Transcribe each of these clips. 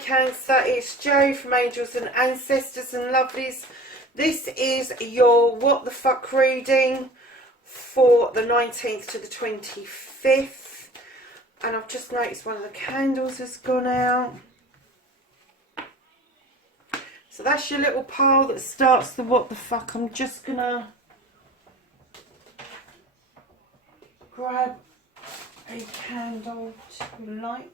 Cancer, it's Jo from Angels and Ancestors and Lovelies. This is your What the Fuck reading for the 19th to the 25th. And I've just noticed one of the candles has gone out. So that's your little pile that starts the What the Fuck. I'm just going to grab a candle to light.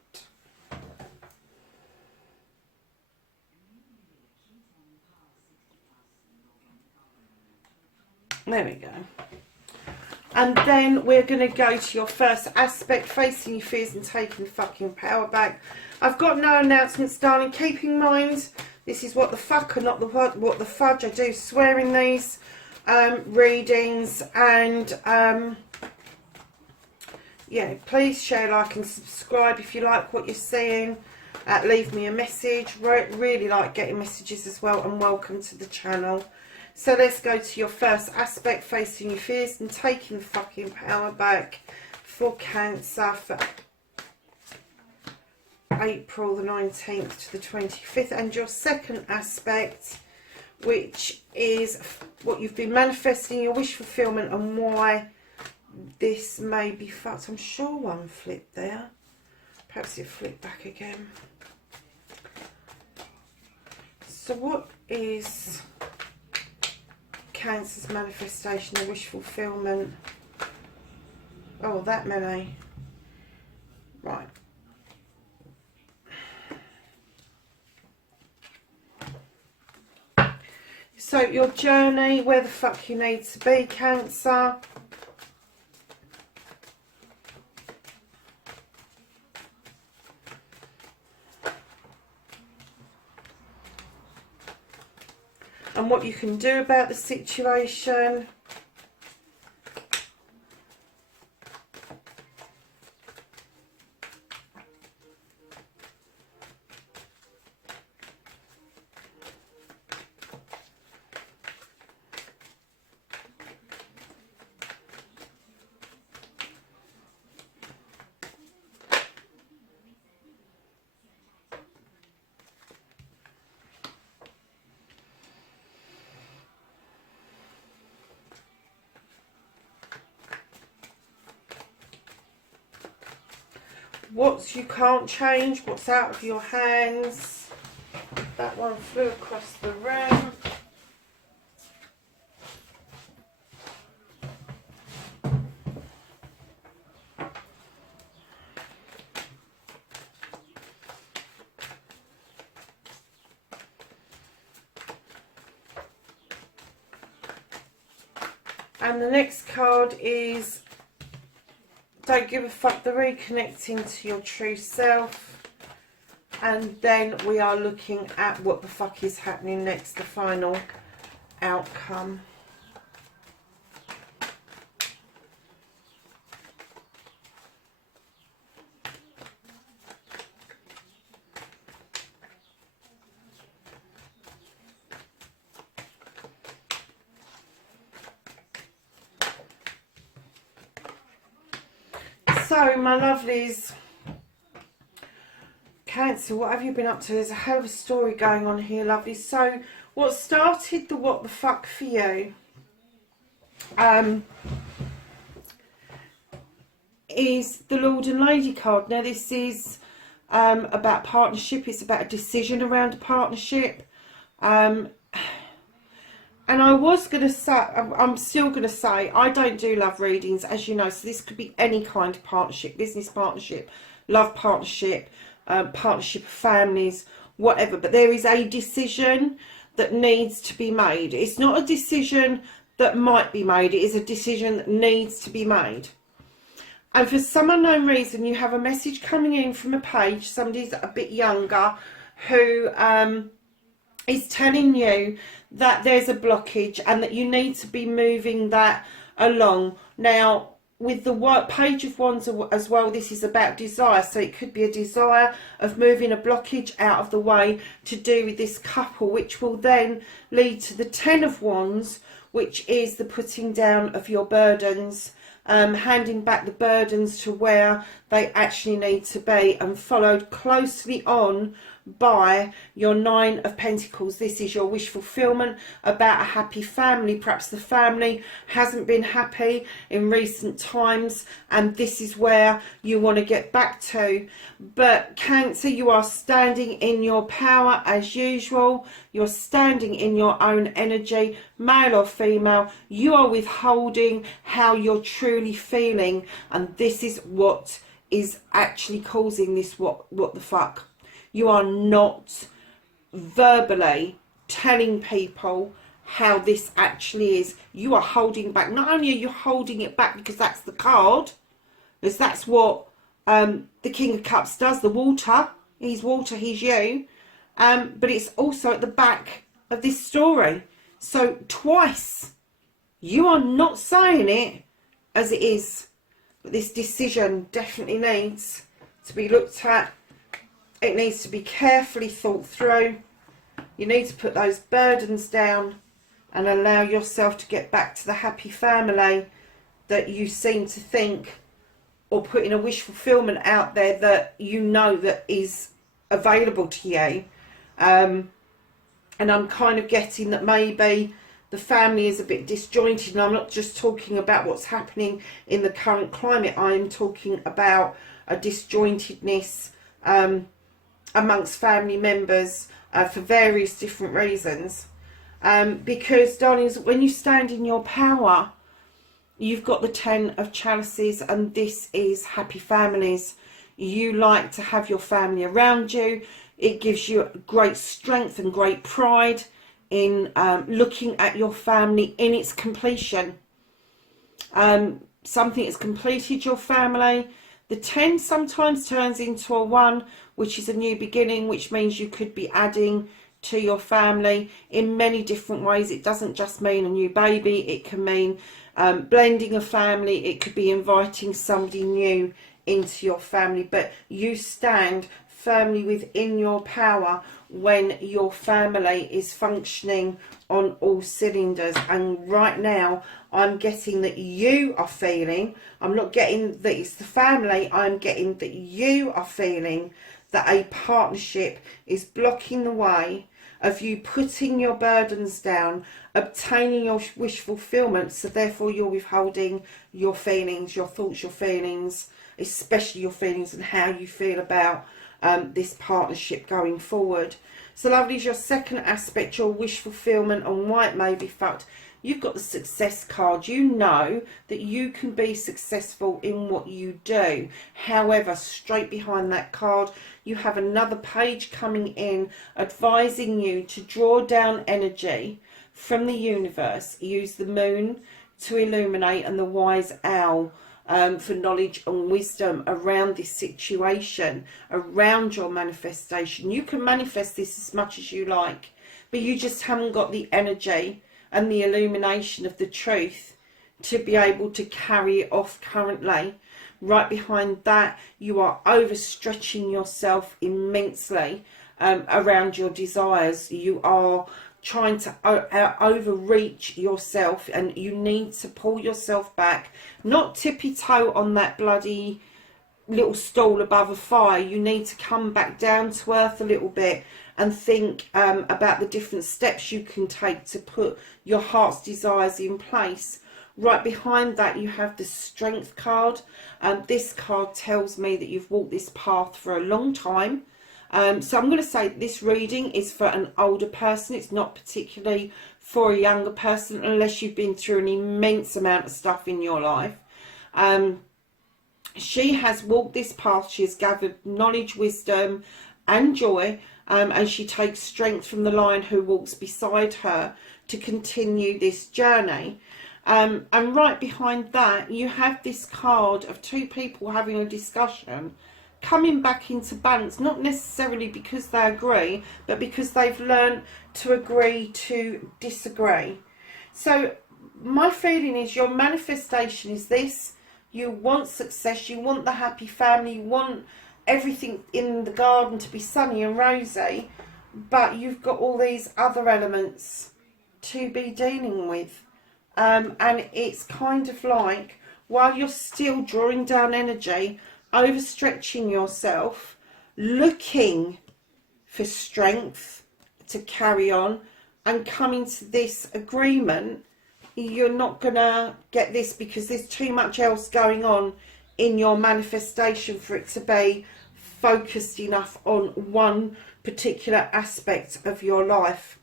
There we go. And then we're going to go to your first aspect, facing your fears and taking fucking power back. I've got no announcements, darling. Keep in mind, this is what the fuck and not the what the fudge. I do swear in these readings. And yeah, please share, like and subscribe if you like what you're seeing. Leave me a message. Really like getting messages as well. And welcome to the channel. So let's go to your first aspect, facing your fears and taking the fucking power back for Cancer for April the 19th to the 25th. And your second aspect, which is what you've been manifesting, your wish fulfillment, and why this may be fucked. I'm sure one flipped there. Perhaps it flipped back again. So what is Cancer's manifestation, the wish fulfillment? Oh, that many. Right. So your journey, where the fuck you need to be, Cancer. And what you can do about the situation. What you can't change, what's out of your hands. That one flew across the room. And the next card is Don't Give a Fuck, the reconnecting to your true self. And then we are looking at what the fuck is happening next, the final outcome. So, my lovelies, Cancer, what have you been up to? There's a hell of a story going on here, lovely. So, what started the what the fuck for you is the Lord and Lady card. Now, this is about partnership. It's about a decision around a partnership. And I was going to say, I'm still going to say, I don't do love readings, as you know. So this could be any kind of partnership, business partnership, love partnership, partnership of families, whatever. But there is a decision that needs to be made. It's not a decision that might be made. It is a decision that needs to be made. And for some unknown reason, you have a message coming in from a page, somebody's a bit younger, who is telling you that there's a blockage and that you need to be moving that along. Now, with the Page of Wands as well, this is about desire. So it could be a desire of moving a blockage out of the way to do with this couple, which will then lead to the Ten of Wands, which is the putting down of your burdens, handing back the burdens to where they actually need to be, and followed closely on by your Nine of Pentacles. This is your wish fulfillment about a happy family. Perhaps the family hasn't been happy in recent times, and this is where you want to get back to. But Cancer, you are standing in your power as usual. You're standing in your own energy, male or female. You are withholding how you're truly feeling, and this is what is actually causing this what the fuck. You are not verbally telling people how this actually is. You are holding back. Not only are you holding it back because that's the card, because that's what the King of Cups does, the water. He's water, he's you. But it's also at the back of this story. So twice, you are not saying it as it is. But this decision definitely needs to be looked at. It needs to be carefully thought through. You need to put those burdens down and allow yourself to get back to the happy family that you seem to think, or putting a wish fulfillment out there that you know that is available to you. And I'm kind of getting that maybe the family is a bit disjointed, and I'm not just talking about what's happening in the current climate. I am talking about a disjointedness amongst family members for various different reasons. Because, darlings, when you stand in your power, you've got the Ten of Chalices, and this is happy families. You like to have your family around you. It gives you great strength and great pride in looking at your family in its completion. Something has completed your family. The 10 sometimes turns into a 1, which is a new beginning, which means you could be adding to your family in many different ways. It doesn't just mean a new baby. It can mean blending a family. It could be inviting somebody new into your family. But you stand firmly within your power when your family is functioning on all cylinders. And right now I'm getting that you are feeling, I'm not getting that it's the family, I'm getting that you are feeling that a partnership is blocking the way of you putting your burdens down, obtaining your wish fulfillment. So therefore you're withholding your feelings, your thoughts, your feelings, especially your feelings and how you feel about this partnership going forward. So lovelies, your second aspect, your wish fulfillment, and why it may be fucked. You've got the success card. You know that you can be successful in what you do. However, straight behind that card, you have another page coming in advising you to draw down energy from the universe. Use the moon to illuminate and the wise owl for knowledge and wisdom around this situation, around your manifestation. You can manifest this as much as you like, but you just haven't got the energy and the illumination of the truth to be able to carry it off currently. Right behind that, you are overstretching yourself immensely around your desires. You are trying to overreach yourself, and you need to pull yourself back, not tippy-toe on that bloody little stool above a fire. You need to come back down to earth a little bit and think about the different steps you can take to put your heart's desires in place. Right behind that, you have the Strength card, and this card tells me that you've walked this path for a long time. So I'm going to say this reading is for an older person. It's not particularly for a younger person unless you've been through an immense amount of stuff in your life. She has walked this path. She has gathered knowledge, wisdom and joy, and she takes strength from the lion who walks beside her to continue this journey. And right behind that, you have this card of two people having a discussion, coming back into balance, not necessarily because they agree, but because they've learned to agree to disagree. So my feeling is your manifestation is this: you want success, you want the happy family, you want everything in the garden to be sunny and rosy, but you've got all these other elements to be dealing with. And it's kind of like, while you're still drawing down energy, overstretching yourself, looking for strength to carry on, and coming to this agreement, you're not gonna get this because there's too much else going on in your manifestation for it to be focused enough on one particular aspect of your life.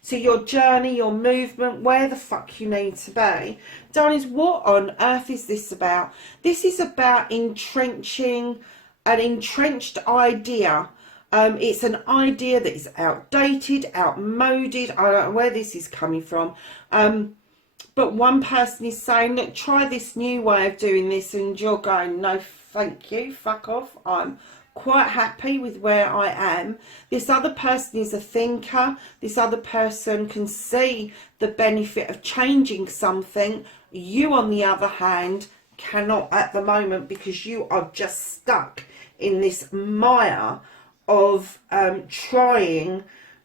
So your journey, your movement, where the fuck you need to be. Darlings, what on earth is this about? This is about entrenching an entrenched idea. It's an idea that is outdated, outmoded. I don't know where this is coming from. But one person is saying, look, try this new way of doing this. And you're going, no, thank you, fuck off. I'm quite happy with where I am. This other person is a thinker. This other person can see the benefit of changing something. You, on the other hand, cannot at the moment because you are just stuck in this mire of trying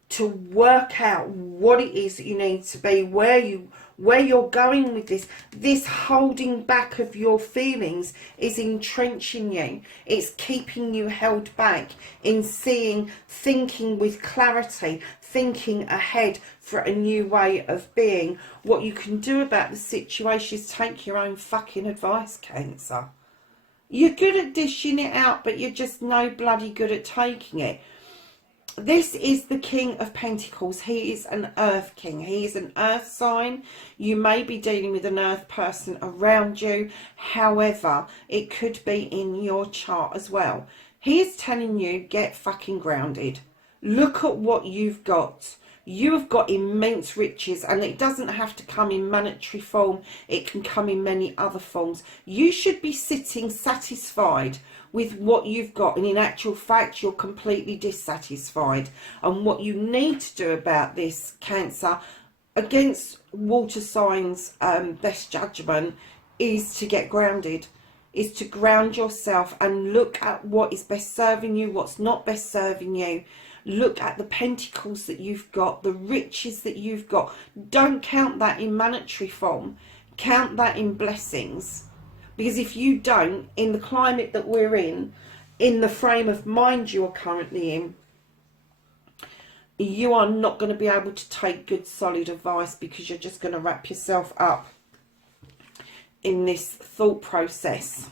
to work out what it is that you need to be, where you're going with this. This holding back of your feelings is entrenching you. It's keeping you held back in thinking with clarity, thinking ahead for a new way of being. What you can do about the situation is take your own fucking advice, Cancer. You're good at dishing it out, but you're just no bloody good at taking it. This is the King of Pentacles. He is an earth king. He is an earth sign. You may be dealing with an earth person around you. However, it could be in your chart as well. He is telling you, get fucking grounded. Look at what you've got. You have got immense riches, and it doesn't have to come in monetary form. It can come in many other forms. You should be sitting satisfied with what you've got, and in actual fact you're completely dissatisfied. And what you need to do about this, Cancer, against water signs best judgment, is to get grounded, is to ground yourself and look at what is best serving you, what's not best serving you. Look at the pentacles that you've got, the riches that you've got. Don't count that in monetary form. Count that in blessings. Because if you don't, in the climate that we're in the frame of mind you're currently in, you are not going to be able to take good solid advice, because you're just going to wrap yourself up in this thought process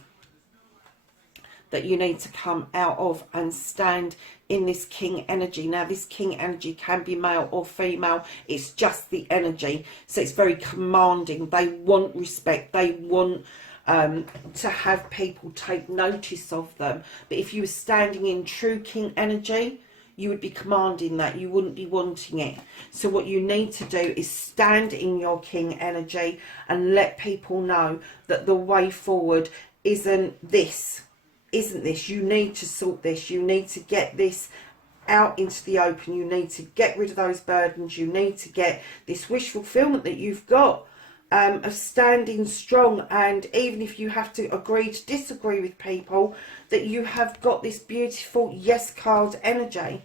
that you need to come out of and stand in this king energy. Now, this king energy can be male or female. It's just the energy. So it's very commanding. They want respect. They want to have people take notice of them. But if you were standing in true king energy, you would be commanding that. You wouldn't be wanting it. So what you need to do is stand in your king energy and let people know that the way forward isn't this. You need to sort this. You need to get this out into the open. You need to get rid of those burdens. You need to get this wish fulfillment that you've got of standing strong. And even if you have to agree to disagree with people, that you have got this beautiful yes card energy.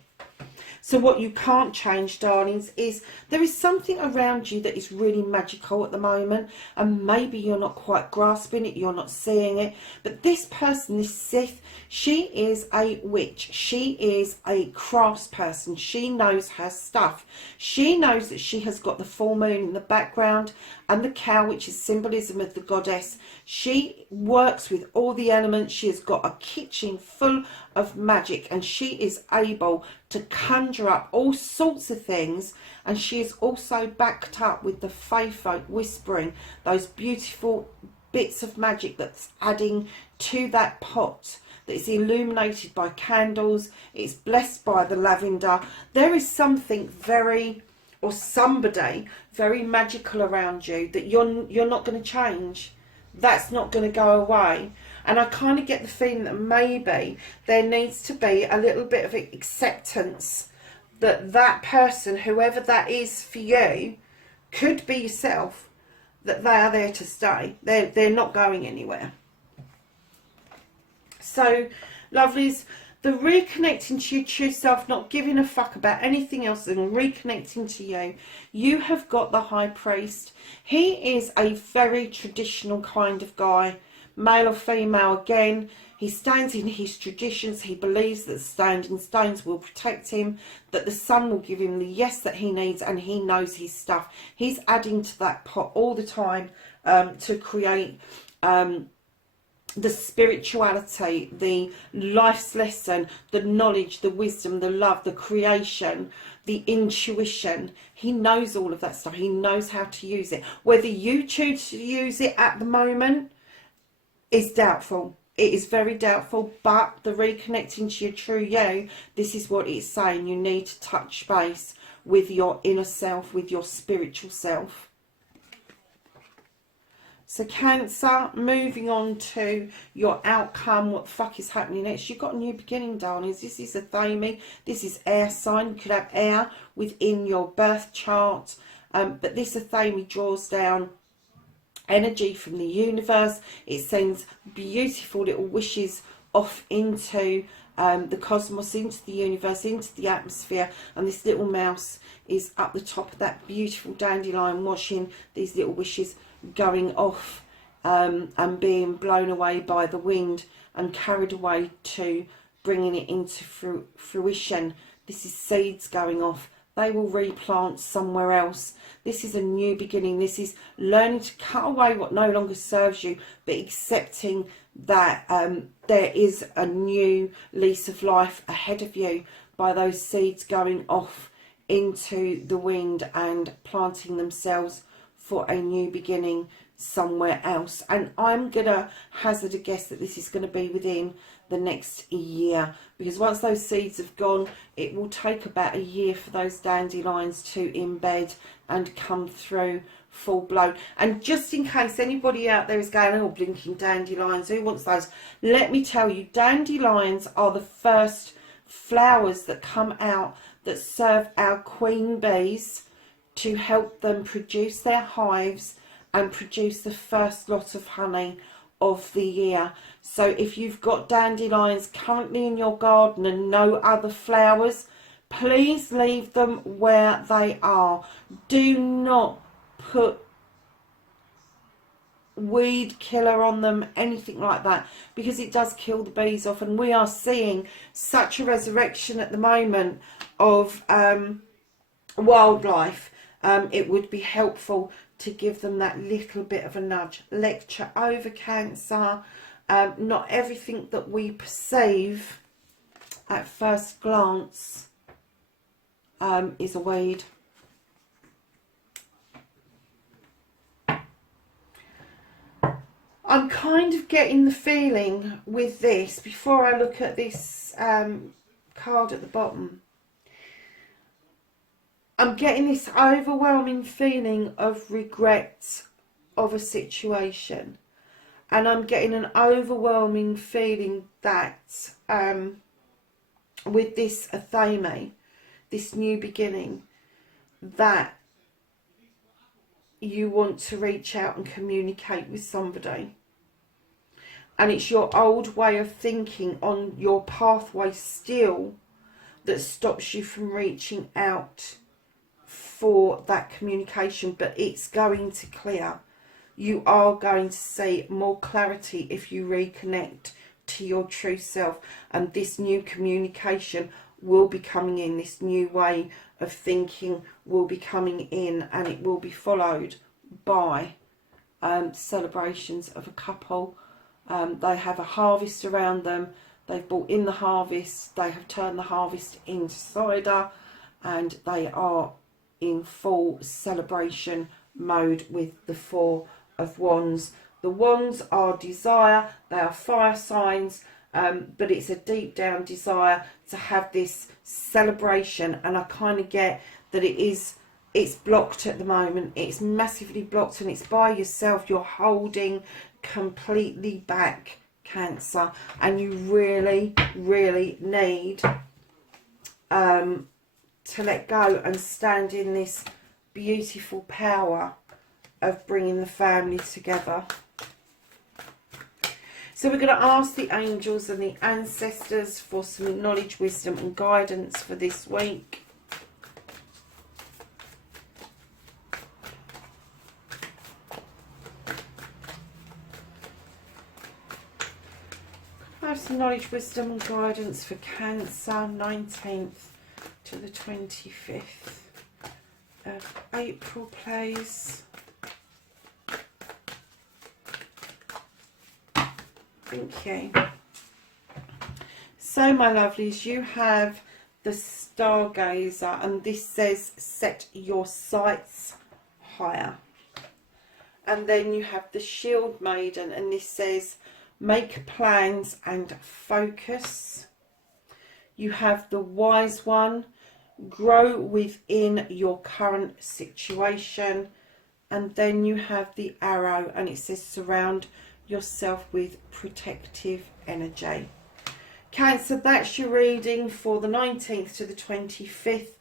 So what you can't change, darlings, is there is something around you that is really magical at the moment, and maybe you're not quite grasping it, you're not seeing it. But this person, this Sith, she is a witch. She is a crafts person. She knows her stuff. She knows that she has got the full moon in the background and the cow, which is symbolism of the goddess. She works with all the elements. She has got a kitchen full of magic, and she is able to conjure up all sorts of things. And she is also backed up with the Fae folk whispering those beautiful bits of magic that's adding to that pot, that is illuminated by candles. It's blessed by the lavender. There is something very, or somebody very magical around you that you're not going to change. That's not going to go away. And I kind of get the feeling that maybe there needs to be a little bit of acceptance that that person, whoever that is for you, could be yourself, that they are there to stay. They're not going anywhere. So, lovelies, the reconnecting to your true self, not giving a fuck about anything else and reconnecting to you. You have got the High Priest. He is a very traditional kind of guy, male or female again. He stands in his traditions. He believes that standing stones will protect him, that the sun will give him the yes that he needs, and he knows his stuff. He's adding to that pot all the time to create the spirituality, the life's lesson, the knowledge, the wisdom, the love, the creation, the intuition. He knows all of that stuff. He knows how to use it. Whether you choose to use it at the moment is doubtful. It is very doubtful, but the reconnecting to your true you, this is what it's saying. You need to touch base with your inner self, with your spiritual self. So Cancer, moving on to your outcome, what the fuck is happening next? You've got a new beginning, darlings. This is a Thami. This is air sign. You could have air within your birth chart. But this Athame draws down energy from the universe. It sends beautiful little wishes off into the cosmos, into the universe, into the atmosphere. And this little mouse is up the top of that beautiful dandelion, watching these little wishes going off and being blown away by the wind and carried away to bringing it into fruition. This is seeds going off. They will replant somewhere else. This is a new beginning. This is learning to cut away what no longer serves you, but accepting that there is a new lease of life ahead of you by those seeds going off into the wind and planting themselves for a new beginning somewhere else. And I'm going to hazard a guess that this is going to be within the next year, because once those seeds have gone, it will take about a year for those dandelions to embed and come through full blown. And just in case anybody out there is going, oh, blinking dandelions, who wants those? Let me tell you, dandelions are the first flowers that come out that serve our queen bees to help them produce their hives and produce the first lot of honey of the year. So if you've got dandelions currently in your garden and no other flowers, please leave them where they are. Do not put weed killer on them, anything like that, because it does kill the bees off. And we are seeing such a resurrection at the moment of wildlife. It would be helpful to give them that little bit of a nudge. Lecture over, Cancer. Not everything that we perceive at first glance is a weed. I'm kind of getting the feeling with this, before I look at this card at the bottom, I'm getting this overwhelming feeling of regret of a situation. And I'm getting an overwhelming feeling that with this Athame, this new beginning, that you want to reach out and communicate with somebody. And it's your old way of thinking on your pathway still that stops you from reaching out for that communication, but it's going to clear. You are going to see more clarity if you reconnect to your true self, and this new communication will be coming in. This new way of thinking will be coming in, and it will be followed by celebrations of a couple. They have a harvest around them. They've brought in the harvest. They have turned the harvest into cider, and they are in full celebration mode with the Four of Wands. The Wands are desire. They are fire signs, but it's a deep down desire to have this celebration. And I kind of get that it's blocked at the moment. It's massively blocked, and it's by yourself. You're holding completely back, Cancer, and you really, really need to let go and stand in this beautiful power of bringing the family together. So we're going to ask the angels and the ancestors for some knowledge, wisdom and guidance for this week. some knowledge, wisdom and guidance for Cancer, 19th to the 25th of April, please. Thank you. So, my lovelies, you have the Stargazer, and this says set your sights higher. And then you have the Shield Maiden, and this says make plans and focus. You have the Wise One, grow within your current situation. And then you have the Arrow, and it says surround yourself with protective energy. Cancer, that's your reading for the 19th to the 25th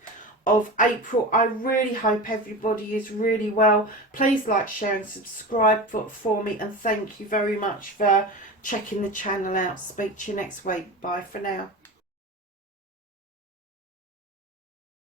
of April. I really hope everybody is really well. Please like, share and subscribe for me, and thank you very much for checking the channel out. Speak to you next week. Bye for now.